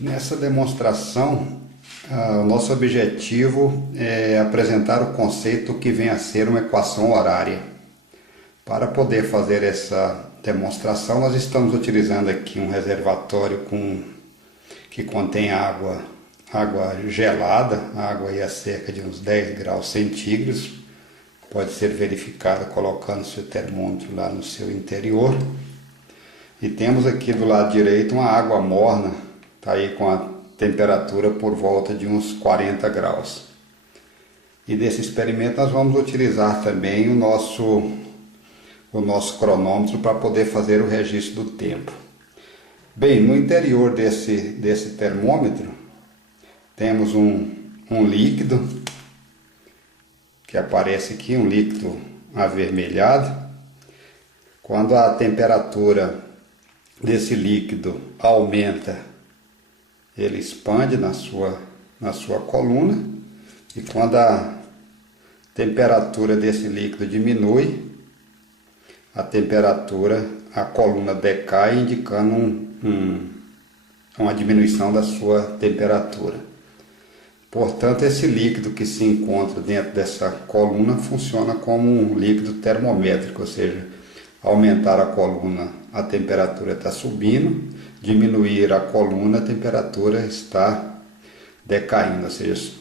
Nessa demonstração, o nosso objetivo é apresentar o conceito que vem a ser uma equação horária. Para poder fazer essa demonstração, nós estamos utilizando aqui um reservatório que contém água gelada, a água aí a cerca de uns 10 graus centígrados, pode ser verificada colocando seu termômetro lá no seu interior. E temos aqui do lado direito uma água morna, está aí com a temperatura por volta de uns 40 graus. E desse experimento nós vamos utilizar também o nosso cronômetro para poder fazer o registro do tempo. Bem, no interior desse termômetro temos um líquido que aparece aqui, um líquido avermelhado. Quando a temperatura desse líquido aumenta, ele expande na sua coluna, e quando a temperatura desse líquido diminui, a coluna decai, indicando uma diminuição da sua temperatura. Portanto, esse líquido que se encontra dentro dessa coluna funciona como um líquido termométrico, ou seja, aumentar a coluna, a temperatura está subindo, diminuir a coluna, a temperatura está decaindo, ou seja,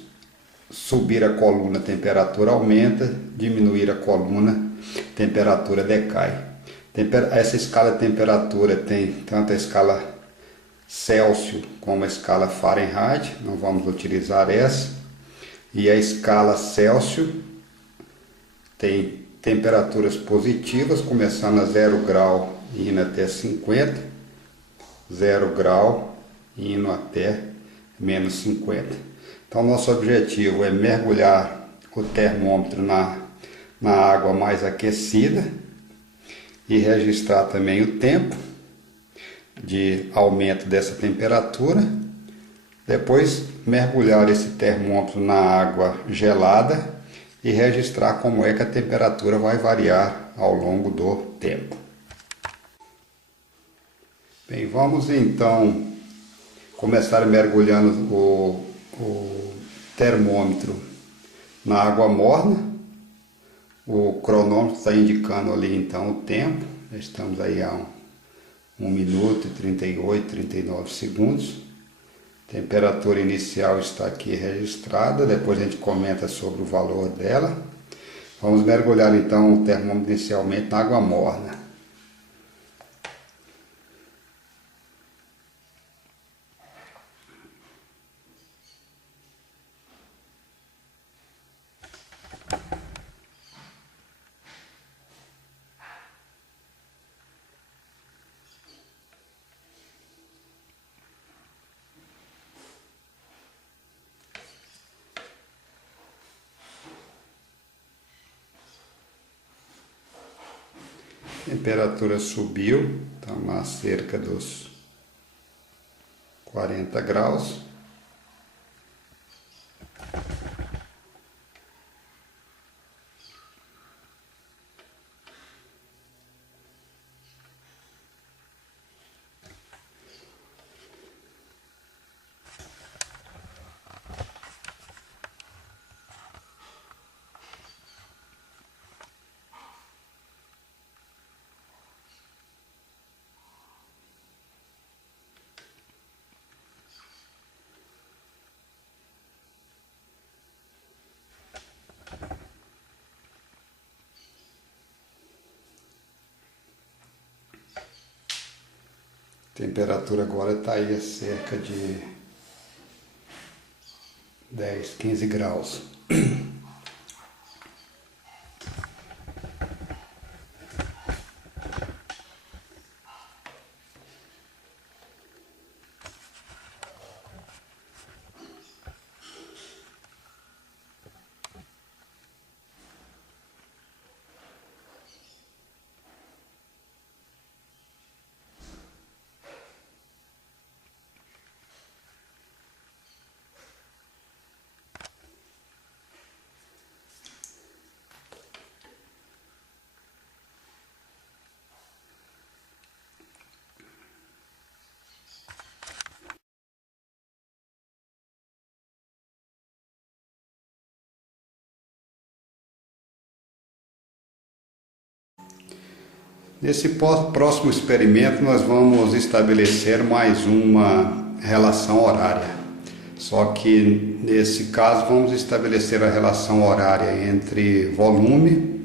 subir a coluna, a temperatura aumenta, diminuir a coluna, a temperatura decai. Essa escala de temperatura tem tanto a escala Celsius como a escala Fahrenheit, não vamos utilizar essa, e a escala Celsius tem temperaturas positivas, começando a 0 grau e indo até 50, 0 grau e indo até menos 50. Então nosso objetivo é mergulhar o termômetro na água mais aquecida e registrar também o tempo de aumento dessa temperatura. Depois mergulhar esse termômetro na água gelada e registrar como é que a temperatura vai variar ao longo do tempo. Bem, vamos então começar mergulhando o termômetro na água morna. O cronômetro está indicando ali então o tempo. Estamos aí a 1 minuto e 38, 39 segundos. Temperatura inicial está aqui registrada, depois a gente comenta sobre o valor dela. Vamos mergulhar então o termômetro inicialmente na água morna. A temperatura subiu, estamos a cerca dos 40 graus. A temperatura agora está aí a cerca de 10, 15 graus. Nesse próximo experimento nós vamos estabelecer mais uma relação horária. Só que nesse caso vamos estabelecer a relação horária entre volume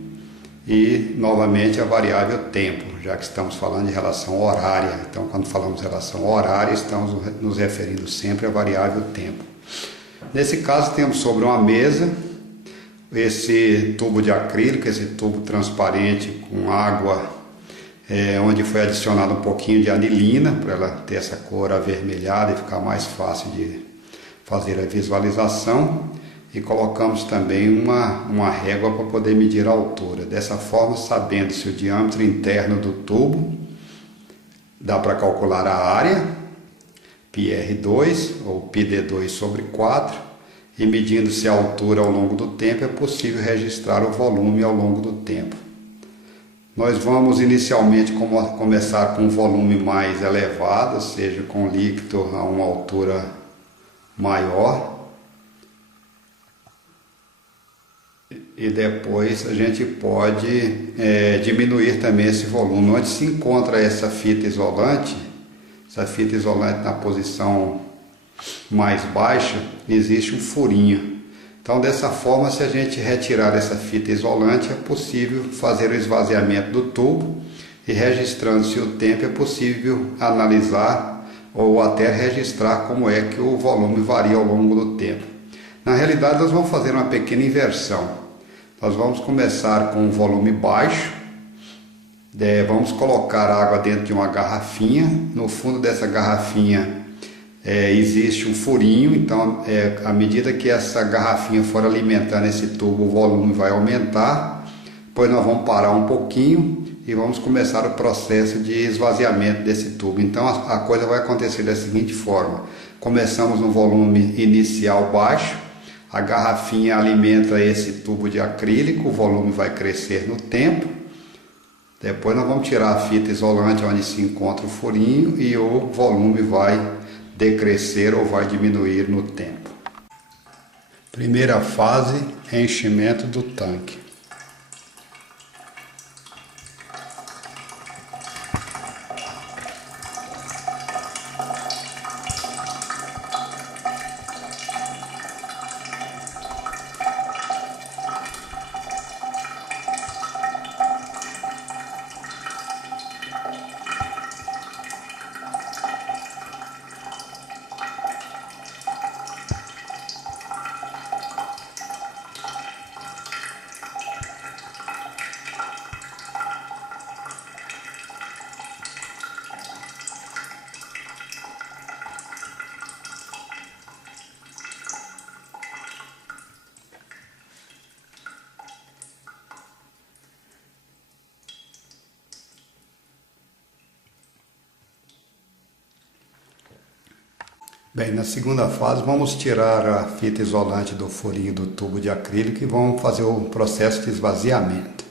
e novamente a variável tempo, já que estamos falando de relação horária. Então, quando falamos de relação horária, estamos nos referindo sempre à variável tempo. Nesse caso, temos sobre uma mesa esse tubo de acrílico, esse tubo transparente com água, onde foi adicionado um pouquinho de anilina para ela ter essa cor avermelhada e ficar mais fácil de fazer a visualização. E colocamos também uma régua para poder medir a altura. Dessa forma, sabendo se o diâmetro interno do tubo, dá para calcular a área, πr2 ou πd2 sobre 4, e medindo-se a altura ao longo do tempo, é possível registrar o volume ao longo do tempo. Nós vamos inicialmente começar com um volume mais elevado, ou seja, com líquido a uma altura maior. E depois a gente pode diminuir também esse volume. Onde se encontra essa fita isolante na posição mais baixa, existe um furinho. Então, dessa forma, se a gente retirar essa fita isolante, é possível fazer o esvaziamento do tubo, e registrando-se o tempo é possível analisar ou até registrar como é que o volume varia ao longo do tempo. Na realidade, nós vamos fazer uma pequena inversão. Nós vamos começar com um volume baixo, vamos colocar água dentro de uma garrafinha. No fundo dessa garrafinha existe um furinho, então à medida que essa garrafinha for alimentando esse tubo, o volume vai aumentar. Depois nós vamos parar um pouquinho e vamos começar o processo de esvaziamento desse tubo. Então a coisa vai acontecer da seguinte forma: começamos no volume inicial baixo, a garrafinha alimenta esse tubo de acrílico, o volume vai crescer no tempo. Depois nós vamos tirar a fita isolante onde se encontra o furinho e o volume vai decrescer ou vai diminuir no tempo. Primeira fase, enchimento do tanque. Bem, na segunda fase vamos tirar a fita isolante do furinho do tubo de acrílico e vamos fazer o processo de esvaziamento.